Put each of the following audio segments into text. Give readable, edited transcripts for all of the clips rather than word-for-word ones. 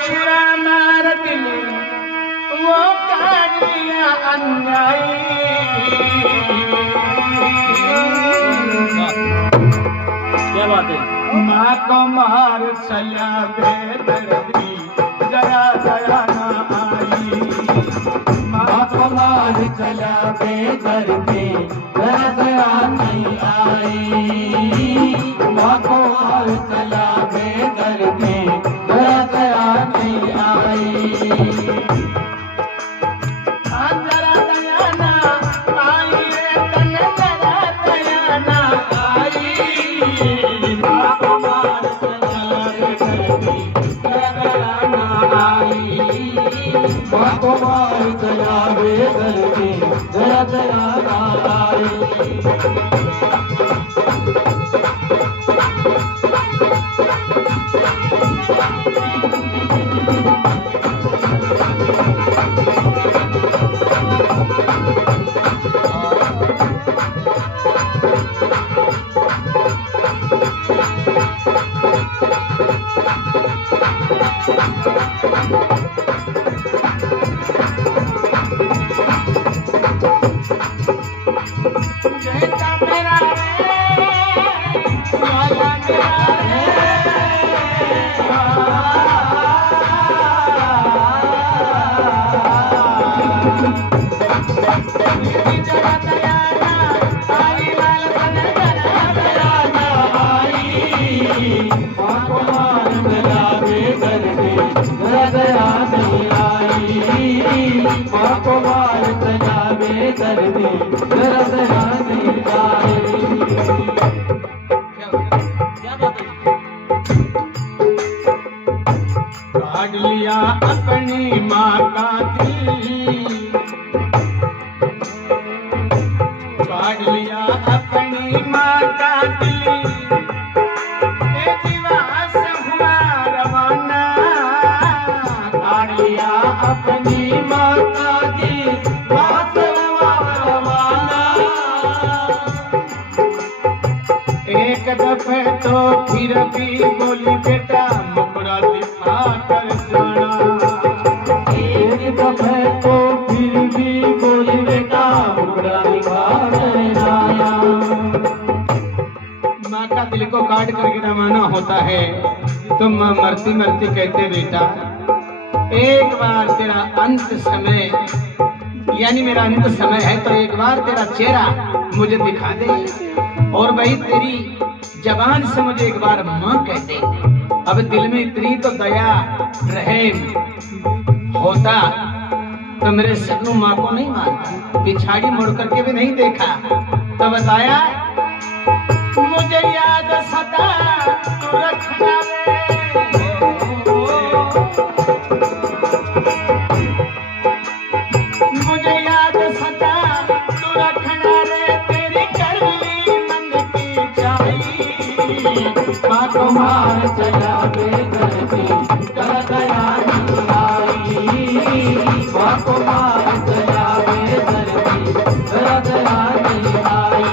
छुरा मार दिल वो काट लिया अन्यायी। क्या बात है? माँ को मार चला बेदर्दी जरा दया ना आई। माँ को मार चला बेदर्दी जरा दया नहीं आई। माँ को मार चला बेदर्दी जरा दया नहीं आई। जरा दया ना आई रे तन जरा दया ना आई। माँ को मार चला बेदर्दी जरा दया ना आई। माँ को मार चला बेदर्दी जरा दया ना आई। बेटा मेरा रे वाला मेरा रे जरा दया ना आई लाल तन जरा दया ना आई। माँ को मार चला बेदर्दी जरा दया नहीं आई। माँ को मार चला बेदर्दी जरा दया नहीं आई। क्या बात है? काट लिया अपनी माँ का दिल। काट लिया अपनी माँ का दिल। ये जीवा से हुआ रवाना। काट लिया अपनी माँ का दिल। माँ से हुआ रवाना। एक दफे तो फिर भी बोली बेटा मुकरा दिखा कर जाना। एक दफे तो फिर भी बोली बेटा मुकरा दिखा कर जाना। माँ का दिल को काट करके रवाना होता है तो माँ मरती मरती कहते बेटा एक बार तेरा अंत समय यानी मेरा अंत समय है तो एक बार तेरा चेहरा मुझे दिखा दे और वही तेरी जबान से मुझे एक बार माँ कह दे। अब दिल में इतनी तो दया रहम होता तो मेरे सन्नू माँ को नहीं मानता। पिछाड़ी मुड़ करके भी नहीं देखा तो बताया मुझे याद सदा तू रखना मुझे याद सदा तू रखना रे तेरी करनी मन की चाही। माँ को मार चला बेदर्दी जरा दया नहीं आई। माँ को मार चला बेदर्दी जरा दया नहीं आई।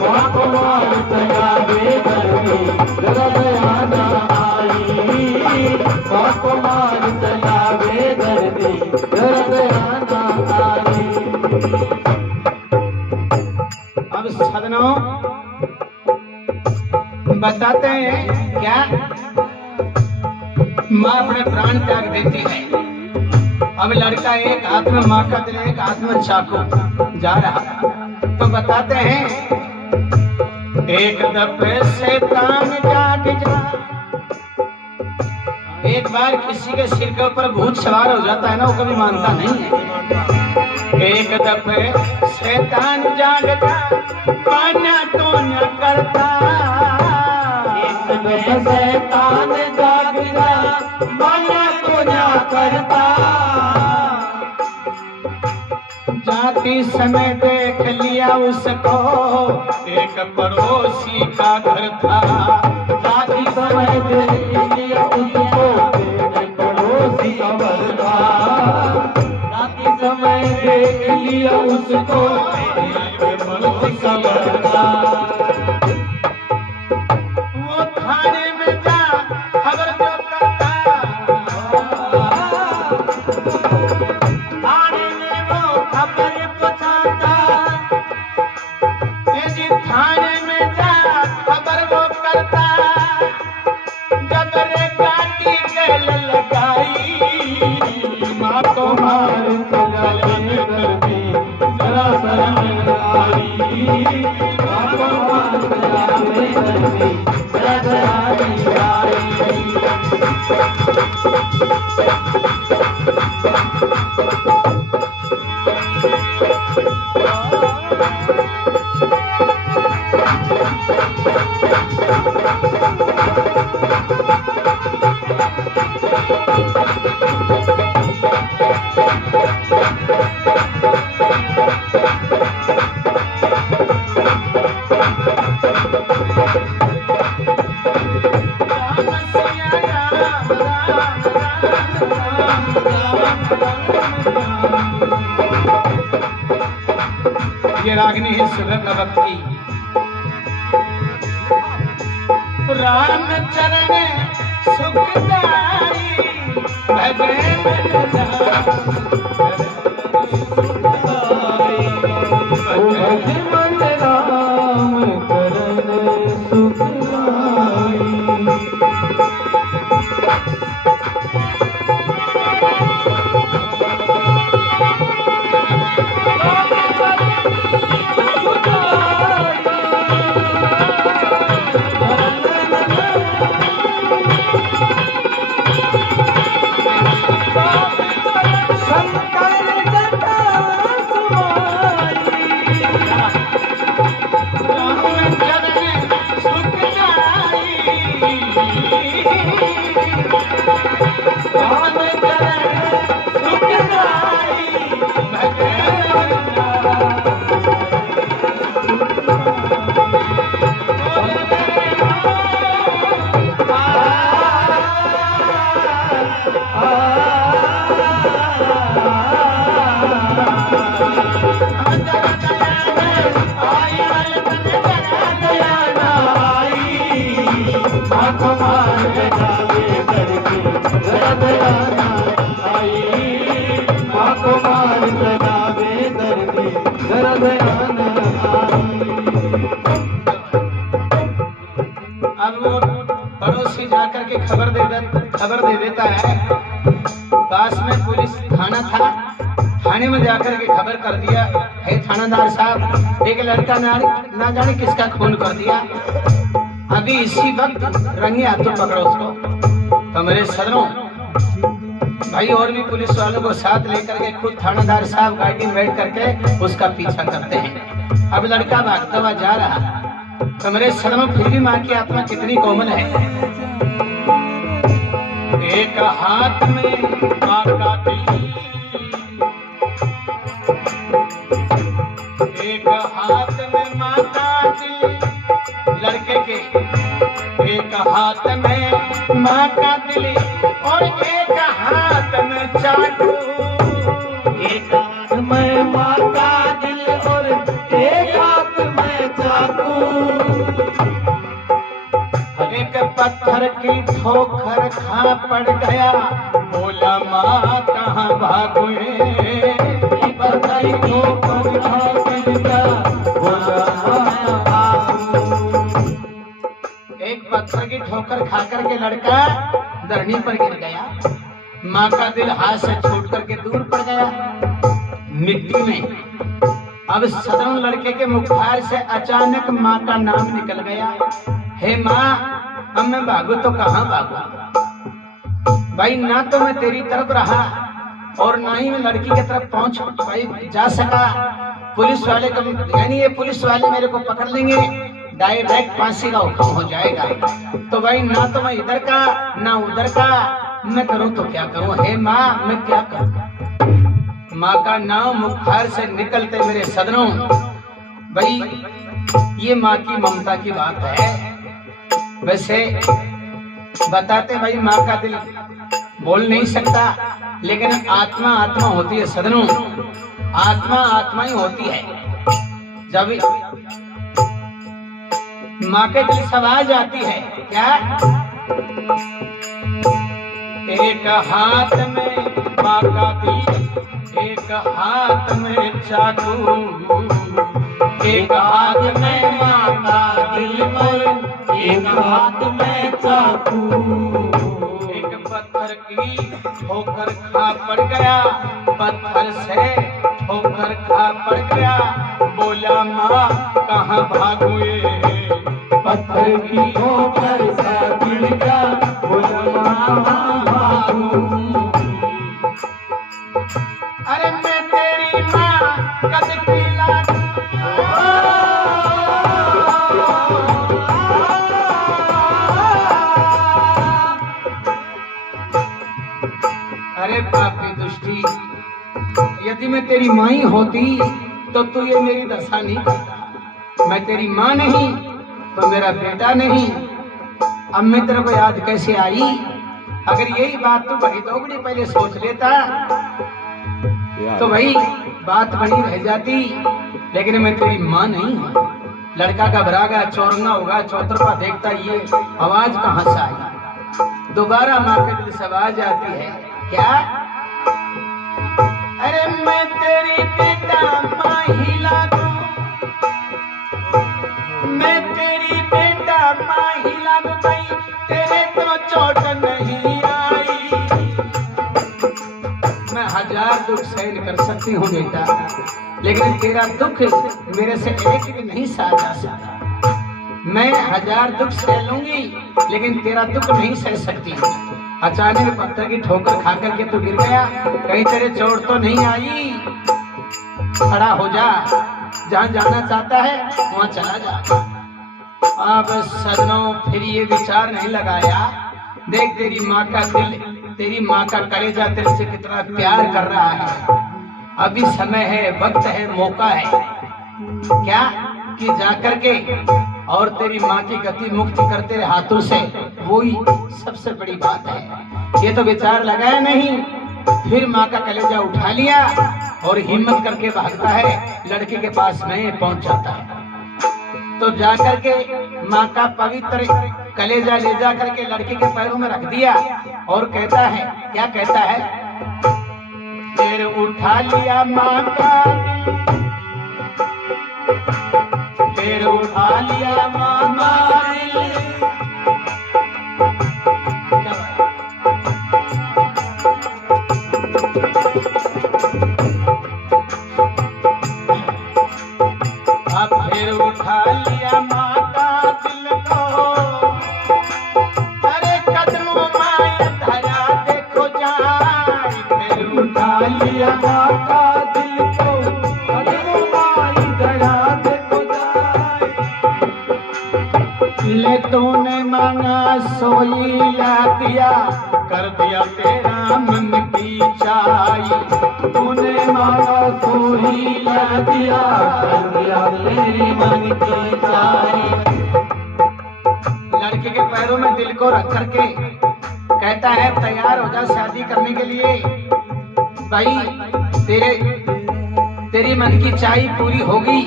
भगवान तया बेदर्दी जरा दया ना आई। भगवान तया बेदर्दी जरा दया ना आई। अब सदनों बताते हैं क्या माँ अपने प्राण त्याग देती है। अब लड़का एक हाथ में माँ का दिल, एक हाथ में चाकू जा रहा, तो बताते हैं एक दफे शैतान जाग जा। एक बार किसी के सिर के ऊपर भूत सवार हो जाता है ना, वो कभी मानता नहीं है। एक दफे शैतान जाग जा, माना तो न करता। एक दफे शैतान जाग जा, माना तो न करता। जाती समय देख लिया उसको, एक पड़ोसी का घर था। जाती समय देख लिया उसको, एक पड़ोसी का घर था। जाती समय देख लिया उसको, एक पड़ोसी का घर था। वो थाने में जा खबर जो करता, थाने में वो खबर पहुंचाता। ये जी थाने में जा खबर वो करता। जब रे गाड़ी गल लगाई, माँ को मार चलाने करती जरा शर्म आई। बाबा मार चलाने करती जरा शर्म आई। ये रागनी है सुबह का भक्ति। राम चरण सुखदाई भजन राम चरण सुखदाई। अब वो पड़ोसी जाकर के खबर दे देता है। पास में पुलिस थाना था, थाने में जाकर के खबर कर दिया है थानादार साहब, एक लड़का ना जाने किसका खून कर दिया। अभी इसी वक्त रंगे हाथों पकड़ो उसको। तो मेरे सदनों भाई और भी पुलिस वालों को साथ लेकर के खुद थानादार साहब गाड़ी में बैठ करके उसका पीछा करते हैं। अब लड़का भागता हुआ जा रहा। तो मेरे सदनों फिर भी माँ की आत्मा कितनी कोमल है। एक हाथ में माँ का दिल, एक हाथ में माँ का दिल लड़के के, एक हाथ में माँ का दिल और एक हाथ में चाकू। एक हाथ में माँ का दिल और एक हाथ में चाकू। एक पत्थर की ठोकर खा पड़ गया, बोला माँ कहाँ भागे। पत्थर की ठोकर करके लड़का धरनी पर गिर गया। माँ का दिल हाथ से छूट करके दूर पड़ गया मिट्टी में। अब सदन लड़के के मुखार से अचानक माँ का नाम निकल गया, हे माँ अब मैं भागू तो कहाँ भागू। भाई ना तो मैं तेरी तरफ रहा और ना ही मैं लड़की की तरफ पहुंच भाई जा सका। पुलिस वाले यानी ये पुलिस वाले मेरे को पकड़ लेंगे, डायरेक्ट फांसी का हुक्म हो जाएगा। तो भाई ना तो मैं इधर का ना उधर का, मैं करूं तो क्या करूं। हे माँ मैं क्या करूं। माँ का नाम मुखार से निकलते मेरे सदनों, भाई ये माँ की ममता की बात है। वैसे बताते भाई माँ का दिल बोल नहीं सकता, लेकिन आत्मा आत्मा होती है सदनों, आत्मा आत्मा ही होती है। जब माँ के दिल से आवाज आती है क्या, एक हाथ में माँ का दिल, एक हाथ में चाकू, एक हाथ में माँ का दिल और एक हाथ में चाकू। एक पत्थर की ठोकर खा पड़ गया, पत्थर से ठोकर खा पड़ गया। बोला माँ कहाँ भागू ये, पत्थर की ठोकर से गिर गया, बोला माँ कहाँ भागू। अरे मैं तेरी माँ कद की लाडू। अरे पापी दुष्टी, यदि मैं तेरी माँ ही होती तो तू ये मेरी दशा नहीं करता। मैं तेरी माँ नहीं तो मेरा बेटा नहीं, अब मैं तेरे को याद कैसे आई। अगर यही बात तू बड़ी दोगुनी पहले सोच लेता तो भाई बात बनी रह जाती, लेकिन मैं तेरी माँ नहीं हूँ। लड़का घबरा गया, चौरंगा होगा, चौतरफा देखता ये आवाज कहाँ से आई। दोबारा माँ के दिल से आवाज आती है क्या, अरे मैं तेरी बेटा माँ हिला दूं, मैं तेरी बेटा माँ हिला दूं, भाई तेरे तो चोट नहीं आई। मैं 1000 दुख सहन कर सकती हूँ बेटा, लेकिन तेरा दुख मेरे से एक भी नहीं सहा जा सकता। मैं 1000 दुख सह लूंगी लेकिन तेरा दुख नहीं सह सकती। अचानक पत्थर की ठोकर खा करके तू गिर गया, कहीं तेरे चोट तो नहीं आई। खड़ा हो जा, जहाँ जाना चाहता है वहाँ चला जा। अब सदनों फिर ये विचार नहीं लगाया, देख तेरी माँ का दिल, तेरी माँ का कलेजा तेरे से कितना प्यार कर रहा है। अभी समय है, वक्त है, मौका है क्या कि जाकर के और तेरी माँ की गति मुक्ति करते रहे हाथों से, वही सबसे बड़ी बात है। ये तो विचार लगाया नहीं, फिर माँ का कलेजा उठा लिया और हिम्मत करके भागता है, लड़के के पास में पहुंच जाता है। तो जाकर के माँ का पवित्र कलेजा ले जा करके लड़के के पैरों में रख दिया और कहता है क्या कहता है, फिर उठा लिया माँ का, फिर उठा लिया माँ का दिल। अब फिर उठा लिया माँ का दिल को, अरे कदमों माया धरा देखो जाए। फिर उठा लिया माँ का दिल को, कदमों माया धरा देखो जाए। ले तूने मांगा सोई ला दिया, कर दिया तेरा मन की चाई। तूने मांगा सोई ला दिया, कर दिया तेरी मन की चाई। लड़के के पैरों में दिल को रख करके कहता है तैयार हो जा शादी करने के लिए। भाई तेरी मन की चाई पूरी होगी।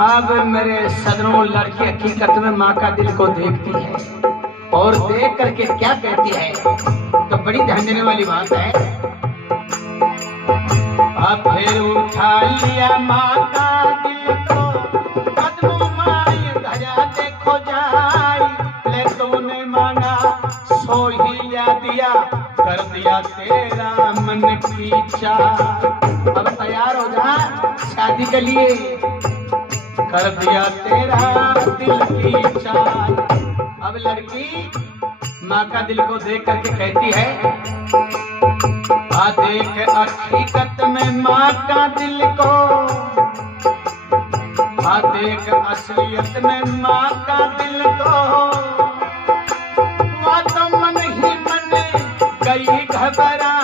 अब मेरे सदनों लड़की हकीकत में माँ का दिल को देखती है और देख करके क्या कहती है, तो बड़ी ध्यान देने वाली बात है। अब फिर उठा लिया माँ का दिल को, कदमों माय धरा देखो जाई। ले तूने मांगा अब तैयार हो जा शादी के लिए। कर दिया तेरा दिल की चाल। अब लड़की माँ का दिल को देख करके कहती है, आ देख हकीकत में माँ का दिल को, आ देख असलियत में माँ का दिल को। वह तो मन ही मन गई घबरा,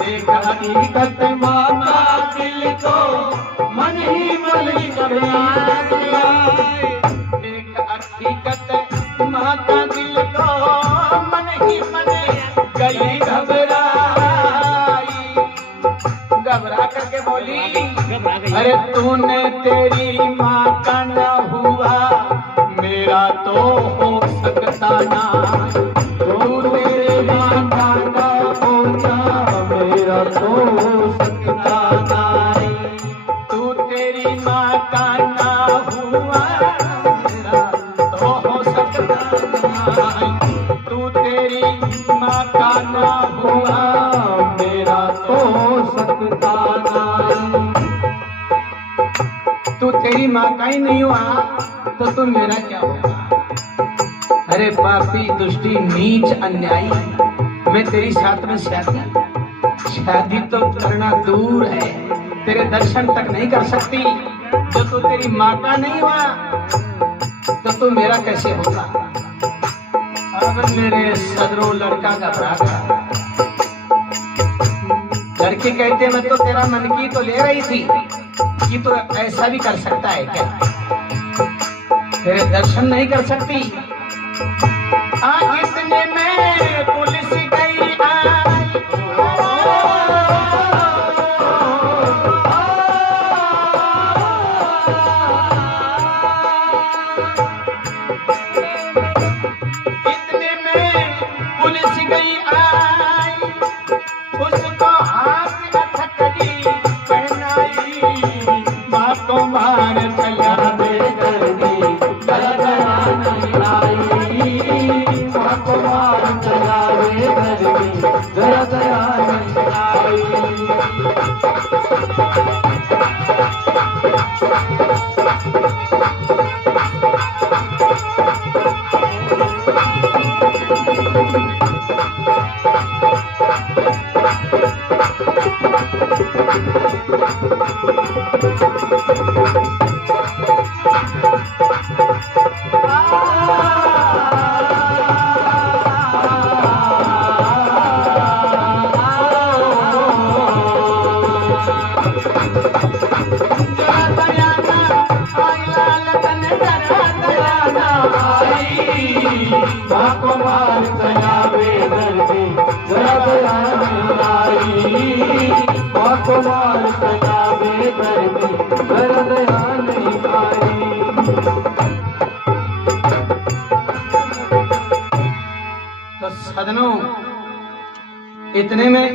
देख हकीकत माँ का दिल को, मन ही मन घबरा। देख हकीकत माँ का दिल को, मन ही मन गई घबराई। घबरा करके बोली, अरे तूने तेरी माँ का ना हुआ, मेरा तो हो सकता ना। तू तेरी माँ का ना होना, मेरा तो हो सकता ना। तू तेरी माँ का ना हुआ, मेरा तो हो सकता ना। तू तेरी माँ का ना हुआ, मेरा तो हो सकता ना। तू तेरी माँ का ही नहीं हुआ तो तुम मेरा क्या होगा? अरे पापी दुष्टी नीच अन्यायी, मैं तेरी साथ में शादी तो करना दूर है, तेरे दर्शन तक नहीं कर सकती। जो तू तेरी माँ का नहीं हुआ तो तू मेरा कैसे होगा? अब मेरे सदरो लड़का घबरा गया। लड़की कहते मैं तो तेरा मन की तो ले रही थी कि तो ऐसा भी कर सकता है क्या? तेरे दर्शन नहीं कर सकती। इतने में पुलिस गई आई। इतने में पुलिस गई आई, उसको हाथ हथकड़ी पहनाई। माँ को मार चला बेदर्दी, जरा दया नहीं आई। माँ को मार चला बेदर्दी, जरा दया नहीं आई। माँ को मार चला बेदर्दी, जरा दया नहीं आई। माँ को मार चला बेदर्दी, जरा दया नहीं आई। तो सदनों, इतने में